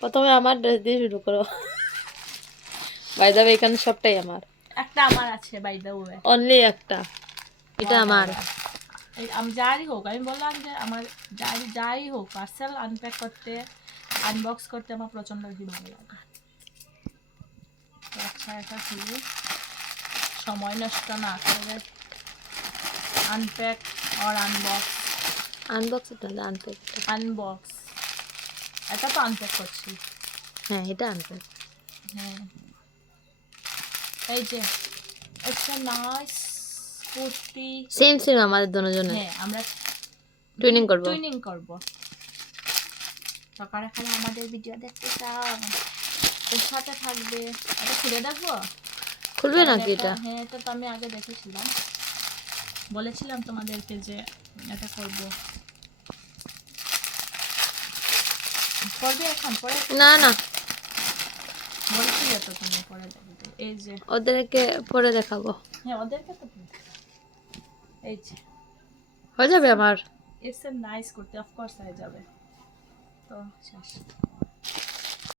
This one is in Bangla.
প্রথমে আমার ড্রেস দিয়ে শুরু করো। বাই দ্য ওয়ে এখানে সবটাই আমার। একটা আমার আছে বাই দ্য ওয়ে, অনলি একটা, এটা আমার। আমি যাই হোক, আমি বললাম যে আমার যাই হোক পার্সেল আনপ্যাক করতে, আনবক্স করতে আমার প্রচন্ড বেশি ভালো লাগে। তো আচ্ছা, এটা খুলি, সময় নষ্ট না করে আনপ্যাক আর আনবক্স। আনবক্স না, আনপ্যাক। আনবক্স, এটা তো আনপ্যাক করছি। হ্যাঁ, এটা আনপ্যাক। হ্যাঁ, এই যে একটা নাইস কুর্তি। সেম সেম আমাদের দুজনের। হ্যাঁ, আমরা টুইনিং করব। টুইনিং করব। তো কারা কারা আমাদের ভিডিও দেখতে চাও, এর সাথে থাকবে। এটা খুলে দেখবো, খুলবে কারণ নাকি এটা? হ্যাঁ, এটা তো আমি আগে দেখেছিলাম, বলেছিলাম তোমাদেরকে যে এটা করব। করবে এখন? পরে না না, বলছিলে তো তুমি পরে দেখবে। এই যে, ওদেরকে পরে দেখাবো। হ্যাঁ ওদেরকে তো এই যে হয়ে যাবে আমার। ইটস এ নাইস করতে, অফকোর্স হয়ে যাবে। তো শেষ।